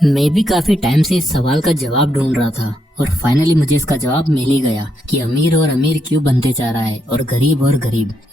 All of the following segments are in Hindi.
मैं भी काफी टाइम से इस सवाल का जवाब ढूंढ रहा था और फाइनली मुझे इसका जवाब मिल ही गया कि अमीर और अमीर क्यों बनते जा रहा है और गरीब।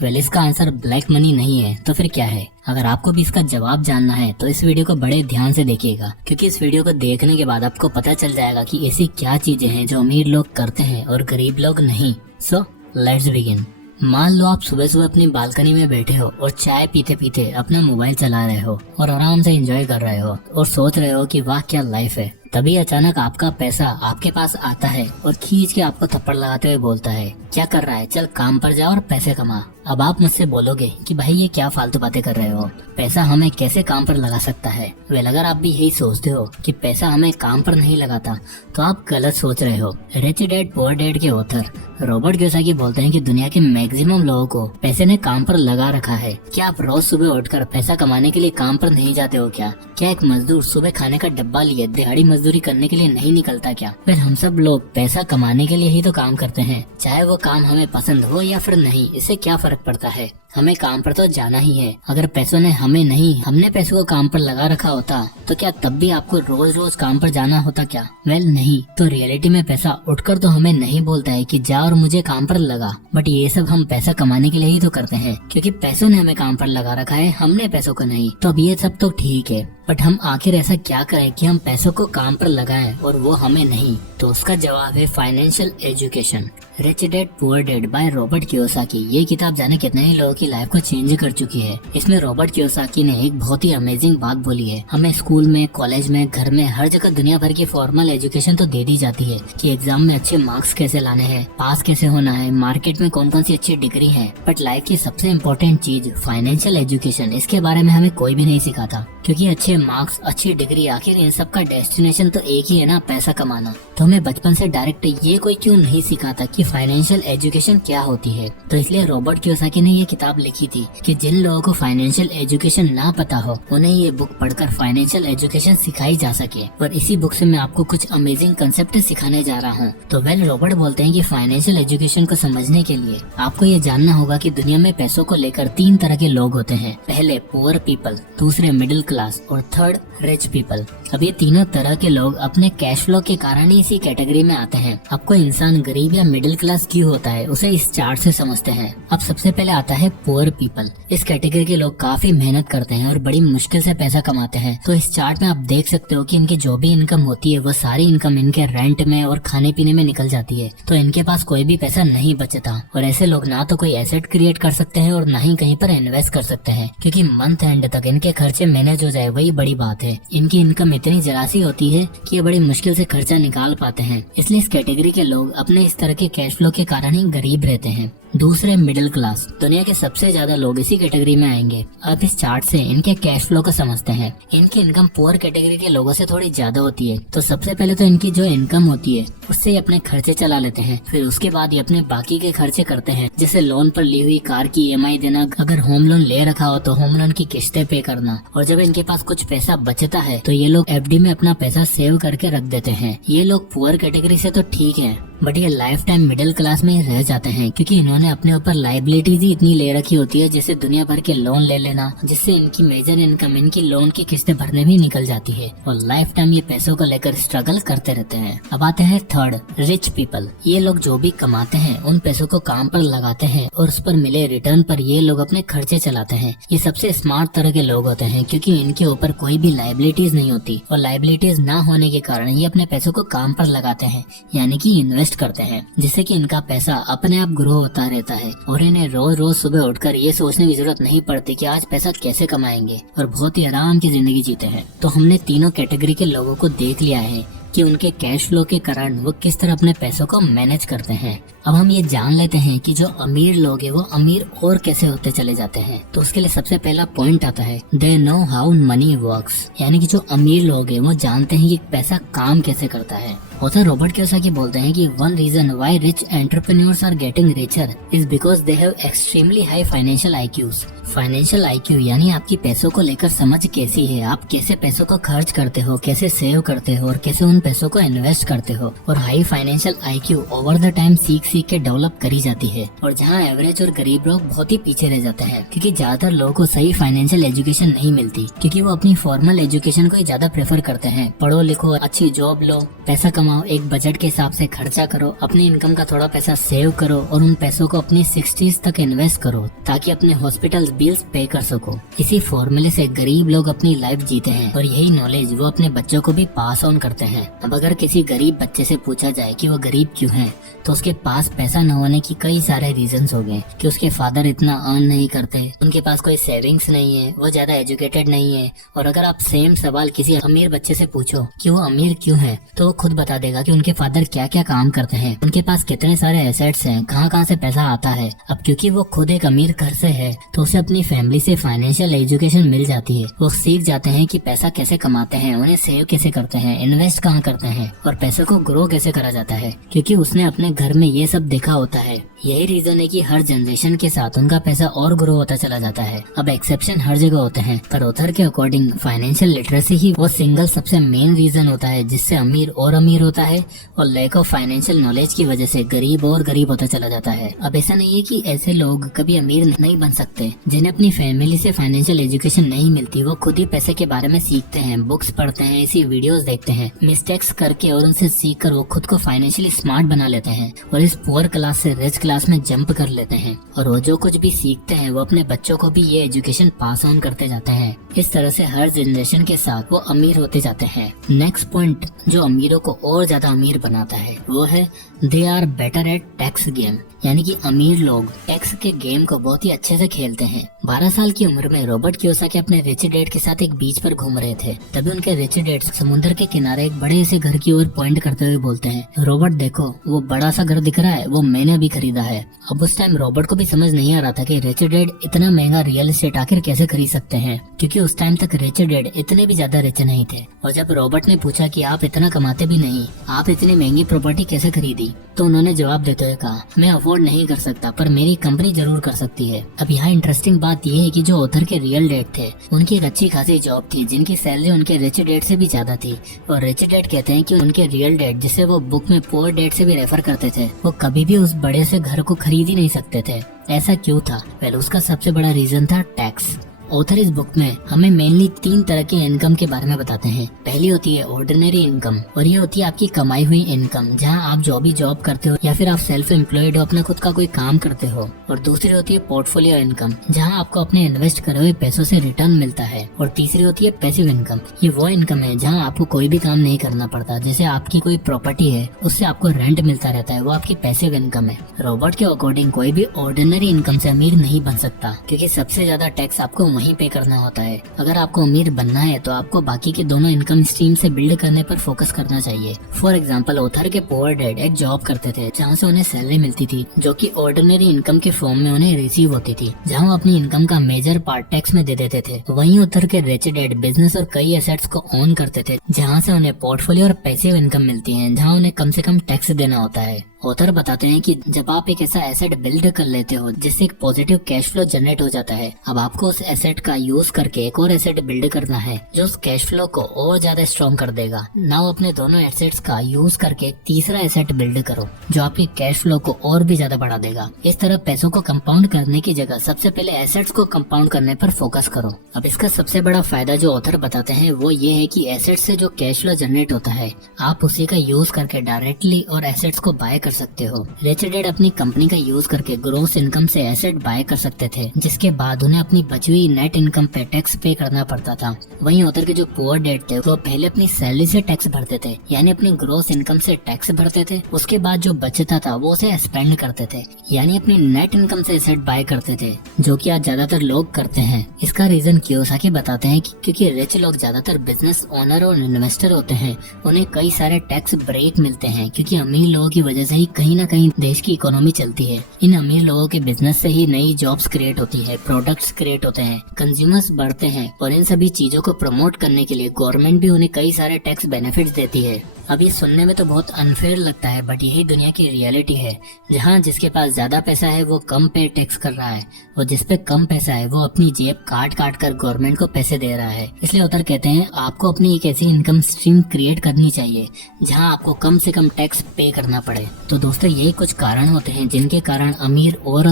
वेल, इसका आंसर ब्लैक मनी नहीं है तो फिर क्या है? अगर आपको भी इसका जवाब जानना है तो इस वीडियो को बड़े ध्यान से देखिएगा, क्योंकि इस वीडियो को देखने के बाद आपको पता चल जाएगा कि ऐसी क्या चीजें हैं जो अमीर लोग करते हैं और गरीब लोग नहीं। So let's begin. मान लो आप सुबह सुबह अपनी बालकनी में बैठे हो और चाय पीते पीते अपना मोबाइल चला रहे हो और आराम से एंजॉय कर रहे हो और सोच रहे हो कि वाह क्या लाइफ है। तभी अचानक आपका पैसा आपके पास आता है और खींच के आपको थप्पड़ लगाते हुए बोलता है, क्या कर रहा है, चल काम पर जा और पैसे कमा। अब आप मुझसे बोलोगे कि भाई ये क्या फालतू बातें कर रहे हो, पैसा हमें कैसे काम पर लगा सकता है। वेल, अगर आप भी यही सोचते हो कि पैसा हमें काम पर नहीं लगाता तो आप गलत सोच रहे हो। रिच डैड पुअर डैड के ऑथर रॉबर्ट कियोसाकी बोलते हैं कि दुनिया के मैक्सिमम लोगों को पैसे ने काम पर लगा रखा है। क्या आप रोज सुबह उठकर पैसा कमाने के लिए काम पर नहीं जाते हो क्या एक मजदूर सुबह खाने का डब्बा लिए दिहाड़ी मजदूरी करने के लिए नहीं निकलता क्या? फिर हम सब लोग पैसा कमाने के लिए ही तो काम करते हैं, चाहे वो काम हमें पसंद हो या फिर नहीं, इससे क्या फर्क पड़ता है। हमें काम पर तो जाना ही है। अगर पैसों ने हमें नहीं, हमने पैसों को काम पर लगा रखा होता तो क्या तब भी आपको रोज रोज काम पर जाना होता क्या? वेल नहीं। तो रियलिटी में पैसा उठकर तो हमें नहीं बोलता है कि जा और मुझे काम पर लगा, बट ये सब हम पैसा कमाने के लिए ही तो करते हैं, क्योंकि पैसों ने हमें काम पर लगा रखा है, हमने पैसों को नहीं। तो अब ये सब तो ठीक है, बट हम आखिर ऐसा क्या करें कि हम पैसों को काम पर लगाएं और वो हमें नहीं? तो उसका जवाब है financial education. Rich dad poor dad by Robert Kiyosaki. ये किताब जाने कितने ही लोगों की लाइफ को चेंज कर चुकी है। इसमें रॉबर्ट कियोसाकी ने एक बहुत ही अमेजिंग बात बोली है। हमें स्कूल में, कॉलेज में, घर में, हर जगह दुनिया भर की फॉर्मल एजुकेशन तो दे दी जाती है कि एग्जाम में अच्छे मार्क्स कैसे लाने हैं, पास कैसे होना है, मार्केट में कौन कौन सी अच्छी डिग्री है, बट लाइफ की सबसे इम्पोर्टेंट चीज फाइनेंशियल एजुकेशन, इसके बारे में हमें कोई भी नहीं सिखाता। क्योंकि अच्छे मार्क्स, अच्छी डिग्री, आखिर इन सब का डेस्टिनेशन तो एक ही है ना, पैसा कमाना। तो हमें बचपन से डायरेक्ट ये कोई क्यों नहीं सिखाता कि फाइनेंशियल एजुकेशन क्या होती है। तो इसलिए रॉबर्ट कियोसाकी ने ये किताब लिखी थी कि जिन लोगों को फाइनेंशियल एजुकेशन ना पता हो उन्हें ये बुक पढ़कर फाइनेंशियल एजुकेशन सिखाई जा सके। और इसी बुक से मैं आपको कुछ अमेजिंग कंसेप्ट सिखाने जा रहा हूँ। तो वेल, रॉबर्ट बोलते हैं कि फाइनेंशियल एजुकेशन को समझने के लिए आपको ये जानना होगा कि दुनिया में पैसों को लेकर 3 तरह के लोग होते हैं। पहले पुअर पीपल, दूसरे मिडिल क्लास और थर्ड रिच पीपल। अब ये तीनों तरह के लोग अपने कैश फ्लो के कारण ही इसी कैटेगरी में आते हैं। अब कोई इंसान गरीब या मिडिल क्लास क्यों होता है उसे इस चार्ट से समझते हैं। अब सबसे पहले आता है पुअर पीपल। इस कैटेगरी के लोग काफी मेहनत करते हैं और बड़ी मुश्किल से पैसा कमाते हैं। तो इस चार्ट में आप देख सकते हो कि इनकी जो भी इनकम होती है वो सारी इनकम इनके रेंट में और खाने पीने में निकल जाती है। तो इनके पास कोई भी पैसा नहीं बचता और ऐसे लोग ना तो कोई एसेट क्रिएट कर सकते हैं और ना ही कहीं पर इन्वेस्ट कर सकते हैं, क्योंकि मंथ एंड तक इनके खर्चे मैनेज हो जाए वही बड़ी बात है। इनकी इनकम इतनी जरा सी होती है कि ये बड़ी मुश्किल से खर्चा निकाल पाते हैं। इसलिए इस कैटेगरी के लोग अपने इस तरह के कैश फ्लो के कारण ही गरीब रहते हैं। दूसरे मिडिल क्लास। दुनिया के सबसे ज्यादा लोग इसी कैटेगरी में आएंगे। अब इस चार्ट से इनके कैश फ्लो को समझते हैं। इनकी इनकम पुअर कैटेगरी के लोगों से थोड़ी ज्यादा होती है। तो सबसे पहले तो इनकी जो इनकम होती है उससे ये अपने खर्चे चला लेते हैं। फिर उसके बाद ये अपने बाकी के खर्चे करते हैं, जैसे लोन पर ली हुई कार की EMI देना, अगर होम लोन ले रखा हो तो होम लोन की किस्तें पे करना। और जब इनके पास कुछ पैसा बचता है तो ये लोग FD में अपना पैसा सेव करके रख देते हैं। ये लोग पुअर कैटेगरी से तो ठीक है, बट ये लाइफ टाइम मिडिल क्लास में ही रह जाते हैं, क्योंकि इन्होंने अपने ऊपर लाइबिलिटीज ही इतनी ले रखी होती है, जैसे दुनिया भर के लोन ले लेना, जिससे इनकी मेजर इनकम इनकी लोन की किस्तें भरने में निकल जाती है और लाइफ टाइम ये पैसों को लेकर स्ट्रगल करते रहते हैं। अब आते हैं थर्ड रिच पीपल। ये लोग जो भी कमाते हैं उन पैसों को काम पर लगाते हैं और उस पर मिले रिटर्न पर ये लोग अपने खर्चे चलाते हैं। ये सबसे स्मार्ट तरह के लोग होते हैं, क्योंकि इनके ऊपर कोई भी लाइबिलिटीज नहीं होती और लाइबिलिटीज ना होने के कारण ये अपने पैसों को काम पर लगाते हैं, यानी कि इन्वेस्ट करते हैं, जिससे कि इनका पैसा अपने आप ग्रो होता रहता है और इन्हें रोज रोज सुबह उठकर ये सोचने की जरूरत नहीं पड़ती कि आज पैसा कैसे कमाएंगे, और बहुत ही आराम की जिंदगी जीते हैं। तो हमने तीनों कैटेगरी के लोगों को देख लिया है कि उनके कैश फ्लो के कारण वो किस तरह अपने पैसों को मैनेज करते हैं। अब हम ये जान लेते हैं कि जो अमीर लोग हैं वो अमीर और कैसे होते चले जाते हैं। तो उसके लिए सबसे पहला पॉइंट आता है they know how many works, यानी कि जो अमीर लोग हैं वो जानते हैं कि पैसा काम कैसे करता है। ऑथर रॉबर्ट कियोसाकी बोलते हैं कि one reason why rich entrepreneurs are getting richer is because they have extremely high financial IQs। Financial IQ यानी आपकी पैसों को लेकर समझ कैसी है, आप कैसे पैसों को खर्च करते हो, कैसे सेव करते हो और कैसे उन पैसों को इन्वेस्ट करते हो। और high financial IQ over the time सीख सीख के डेवलप करी जाती है, और जहाँ एवरेज और गरीब लोग बहुत ही पीछे रह जाते हैं, क्योंकि ज्यादातर लोगों को सही फाइनेंशियल एजुकेशन नहीं मिलती, क्योंकि वो अपनी फॉर्मल एजुकेशन को ही ज्यादा प्रेफर करते हैं। पढ़ो लिखो, अच्छी जॉब लो, पैसा कमाओ, एक बजट के हिसाब से खर्चा करो, अपनी इनकम का थोड़ा पैसा सेव करो और उन पैसों को अपनी 60s तक इन्वेस्ट करो ताकि अपने हॉस्पिटल बिल्स पे कर सको। इसी फॉर्मूले से गरीब लोग अपनी लाइफ जीते हैं और यही नॉलेज वो अपने बच्चों को भी पास ऑन करते हैं। अब अगर किसी गरीब बच्चे से पूछा जाए कि वो गरीब क्यों है, तो उसके पास पैसा न होने की कई सारे रीजंस हो गए, कि उसके फादर इतना अर्न नहीं करते, उनके पास कोई सेविंग्स नहीं है, वो ज्यादा एजुकेटेड नहीं है। और अगर आप सेम सवाल किसी अमीर बच्चे से पूछो कि वो अमीर क्यों है, तो वो खुद बता देगा कि उनके फादर क्या क्या काम करते हैं, उनके पास कितने सारे एसेट्स हैं, कहाँ कहाँ से पैसा आता है। अब क्योंकि वो खुद एक अमीर घर से है, तो उसे अपनी फैमिली से फाइनेंशियल एजुकेशन मिल जाती है। वो सीख जाते हैं कि पैसा कैसे कमाते हैं, उन्हें सेव कैसे करते हैं, इन्वेस्ट कहाँ करते हैं और पैसे को ग्रो कैसे करा जाता है, क्योंकि उसने अपने घर में ये सब देखा होता है। यही रीजन है कि हर जनरेशन के साथ उनका पैसा और ग्रो होता चला जाता है। अब एक्सेप्शन हर जगह होते हैं, पर ऑथर के अकॉर्डिंग फाइनेंशियल लिटरेसी ही वो सिंगल सबसे मेन रीजन होता है जिससे अमीर और अमीर होता है, और लैक ऑफ फाइनेंशियल नॉलेज की वजह से गरीब और गरीब होता चला जाता है। अब ऐसा नहीं है कि ऐसे लोग कभी अमीर नहीं बन सकते। जिन्हें अपनी फैमिली से फाइनेंशियल एजुकेशन नहीं मिलती, वो खुद ही पैसे के बारे में सीखते हैं, बुक्स पढ़ते हैं, ऐसी वीडियोस देखते हैं, मिस्टेक्स करके और उनसे सीख कर वो खुद को फाइनेंशियली स्मार्ट बना लेते हैं और इस पुअर क्लास से रिच क्लास में जंप कर लेते हैं। और वो जो कुछ भी सीखते हैं वो अपने बच्चों को भी ये एजुकेशन पास ऑन करते जाते हैं। इस तरह से हर जनरेशन के साथ वो अमीर होते जाते हैं। नेक्स्ट पॉइंट जो अमीरों को और ज्यादा अमीर बनाता है वो है they are better at tax game, यानी कि अमीर लोग टैक्स के गेम को बहुत ही अच्छे से खेलते हैं। 12 साल की उम्र में रॉबर्ट कियोसाकी अपने रिच डैड के साथ एक बीच पर घूम रहे थे। तभी उनके रिच डैड समुद्र के किनारे एक बड़े से घर की ओर पॉइंट करते हुए बोलते हैं, रॉबर्ट देखो वो बड़ा सा घर दिख रहा है, वो मैंने अभी खरीदा है। अब उस टाइम रॉबर्ट को भी समझ नहीं आ रहा था कि रिच डैड इतना महंगा रियल एस्टेट आखिर कैसे खरीद सकते हैं, क्योंकि उस टाइम तक रिच डैड इतने भी ज्यादा रिच नहीं थे। और जब रॉबर्ट ने पूछा कि आप इतना कमाते भी नहीं, आप इतनी महंगी प्रॉपर्टी कैसे खरीदी, तो उन्होंने जवाब देते हुए कहा, मैं अफोर्ड नहीं कर सकता, पर मेरी कंपनी जरूर कर सकती है। अब यहाँ इंटरेस्टिंग बात यह है कि जो ऑथर के रियल डैड थे उनकी एक अच्छी खासी जॉब थी जिनकी सैलरी उनके रिच डैड से भी ज्यादा थी। और रिच डैड कहते हैं कि उनके रियल डैड, जिसे वो बुक में पुअर डैड से भी रेफर करते थे, वो कभी भी उस बड़े से घर को खरीद ही नहीं सकते थे। ऐसा क्यों था? वेल, उसका सबसे बड़ा रीजन था टैक्स। ऑथर इस बुक में हमें मेनली 3 तरह की इनकम के बारे में बताते हैं। पहली होती है ऑर्डिनरी इनकम, और ये होती है आपकी कमाई हुई इनकम, जहाँ आप जो भी जॉब करते हो या फिर आप सेल्फ एम्प्लॉयड हो, अपना खुद का कोई काम करते हो। और दूसरी होती है पोर्टफोलियो इनकम, जहाँ आपको अपने इन्वेस्ट करे हुए पैसों से रिटर्न मिलता है। और तीसरी होती है पैसिव इनकम। ये वो इनकम है जहाँ आपको कोई भी काम नहीं करना पड़ता, जैसे आपकी कोई प्रॉपर्टी है उससे आपको रेंट मिलता रहता है, वो आपकी पैसिव इनकम है। रॉबर्ट के अकॉर्डिंग कोई भी ऑर्डिनरी इनकम से अमीर नहीं बन सकता, क्योंकि सबसे ज्यादा टैक्स आपको वहीं पे करना होता है। अगर आपको अमीर बनना है तो आपको बाकी के दोनों इनकम स्ट्रीम से बिल्ड करने पर फोकस करना चाहिए। फॉर एग्जांपल, ऑथर के पुअर डैड एक जॉब करते थे जहाँ से उन्हें सैलरी मिलती थी, जो कि ऑर्डिनरी इनकम के फॉर्म में उन्हें रिसीव होती थी, जहाँ वो अपनी इनकम का मेजर पार्ट टैक्स में दे देते थे। वहीं ऑथर के रिच डैड बिजनेस और कई एसेट्स को ओन करते थे, जहाँ से उन्हें पोर्टफोलियो और पैसिव इनकम मिलती है, जहाँ उन्हें कम से कम टैक्स देना होता है। ऑथर बताते हैं कि जब आप एक ऐसा एसेट बिल्ड कर लेते हो जिससे एक पॉजिटिव कैश फ्लो जनरेट हो जाता है, अब आपको उस एसेट का यूज करके एक और एसेट बिल्ड करना है जो उस कैश फ्लो को और ज्यादा स्ट्रॉन्ग कर देगा। नाउ अपने दोनों एसेट्स का यूज करके तीसरा एसेट बिल्ड करो जो आपकी कैश फ्लो को और भी ज्यादा बढ़ा देगा। इस तरह पैसों को कंपाउंड करने की जगह सबसे पहले एसेट्स को कंपाउंड करने पर फोकस करो। अब इसका सबसे बड़ा फायदा जो ऑथर बताते हैं वो ये है कि एसेट से जो कैश फ्लो जनरेट होता है आप उसी का यूज करके डायरेक्टली और एसेट्स को बाय कर सकते हो। रिच डैड अपनी कंपनी का यूज करके ग्रोस इनकम से एसेट बाय कर सकते थे, जिसके बाद उन्हें अपनी बची हुई नेट इनकम पे टैक्स पे करना पड़ता था। वहीं ऑथर के जो पुअर डैड थे वो पहले अपनी सैलरी से टैक्स भरते थे, यानी अपनी ग्रोस इनकम से टैक्स भरते थे, उसके बाद जो बचता था वो उसे स्पेंड करते थे, यानी अपनी नेट इनकम से एसेट बाय करते थे, जो कि आज ज्यादातर लोग करते हैं। इसका रीजन कियोसाकी बताते हैं कि क्योंकि रिच लोग ज्यादातर बिजनेस ओनर और इन्वेस्टर होते हैं, उन्हें कई सारे टैक्स ब्रेक मिलते हैं, क्योंकि अमीर लोगों की वजह से ही कहीं ना कहीं देश की इकोनॉमी चलती है। इन अमीर लोगों के बिजनेस से ही नई जॉब्स क्रिएट होती है, प्रोडक्ट्स क्रिएट होते हैं, कंज्यूमर्स बढ़ते हैं, और इन सभी चीजों को प्रमोट करने के लिए गवर्नमेंट भी उन्हें कई सारे टैक्स बेनिफिट्स देती है। अब ये सुनने में तो बहुत अनफेयर लगता है, बट यही दुनिया की रियलिटी है, जहाँ जिसके पास ज्यादा पैसा है वो कम पे टैक्स कर रहा है, और जिस पे कम पैसा है वो अपनी जेब काट काट कर गवर्नमेंट को पैसे दे रहा है। इसलिए उधर कहते हैं आपको अपनी एक ऐसी इनकम स्ट्रीम क्रिएट करनी चाहिए जहाँ आपको कम से कम टैक्स पे करना पड़े। तो दोस्तों यही कुछ कारण होते हैं जिनके कारण अमीर और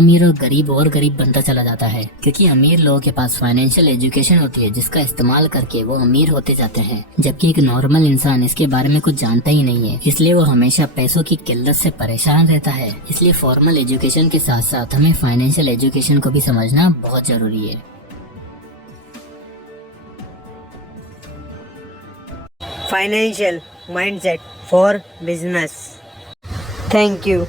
गरीब बनता चला जाता है, क्योंकि अमीर लोगों के पास फाइनेंशियल एजुकेशन होती है जिसका इस्तेमाल करके वो अमीर होते जाते हैं, जबकि एक नॉर्मल इंसान इसके बारे में कुछ जानता ही नहीं है, इसलिए वो हमेशा पैसों की किल्लत से परेशान रहता है। इसलिए फॉर्मल एजुकेशन के साथ साथ हमें फाइनेंशियल एजुकेशन को भी समझना बहुत जरूरी है। Financial mindset for business. Thank you.